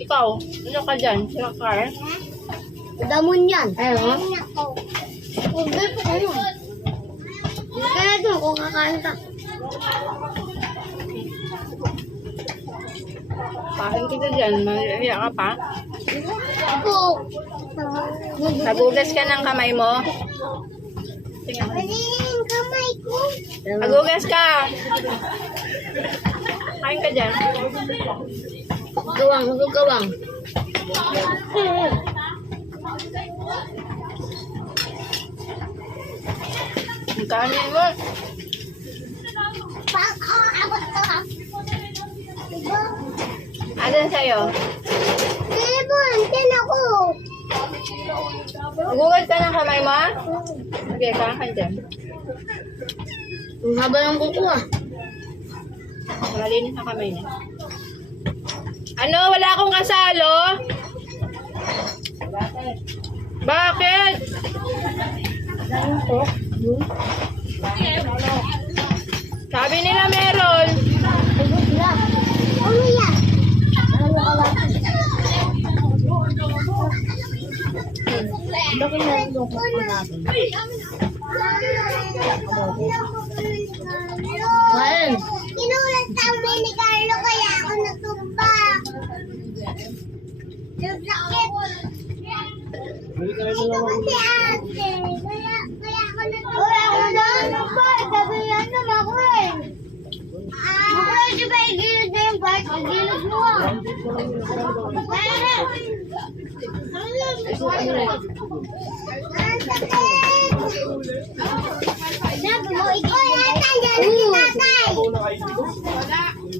Ikaw, ano ka dyan? Sila car? Damon yan. Ayun, po kayo. Kaya doon kung kakain ka. Pahin kita dyan. Mahiya ka pa. Ako. Nagugas ka ng kamay mo. Tingnan. Pwede yung kamay ko. Nagugas ka. Kain ka dyan. Gawang, gawang. Ang kanin mo. Adan sa'yo. Telefon, tin ako. Nagugas ka ng kamay mo? Okay, kain ka dyan. Ang haba ng kuko ah. Malinis ang kamay niya. Ano? Wala akong kasalo? Bakit? Sabi nila meron. Ano yan? Bakit na ito ko natin?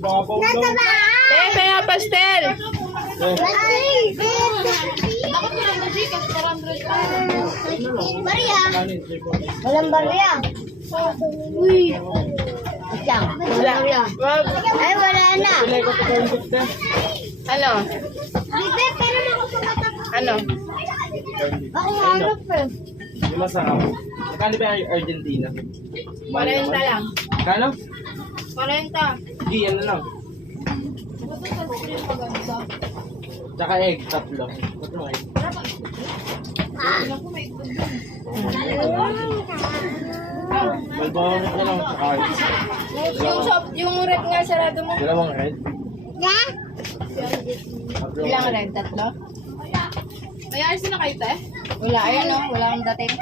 Bahay. Eh, kaya pastel. Barya. Walang barya. Uy. Isang. Wala. Ay, wala na. Ano? Bibe, pero. Ano? Ako harap eh. Di masarap. Magkano ba yung Argentina? 40 lang. Kano? 40. Hindi, ano lang. Tsaka egg, tatlo. Tatlo egg. Malbaho na lang. Tsaka Yung shop, yung red nga sarado mo. dalawang red. Ya? Tatlo Ilang red? Tatlo? May ayos na kayo, te? Wala, ayan o. Wala akong dating.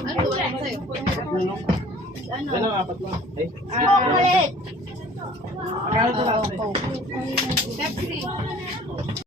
Ano wala ko sa'yo? Ano? Ano, apat lang. Eh, Ah, Ulit. magkano ito Oo, lahat? eh? Coke. Pepsi.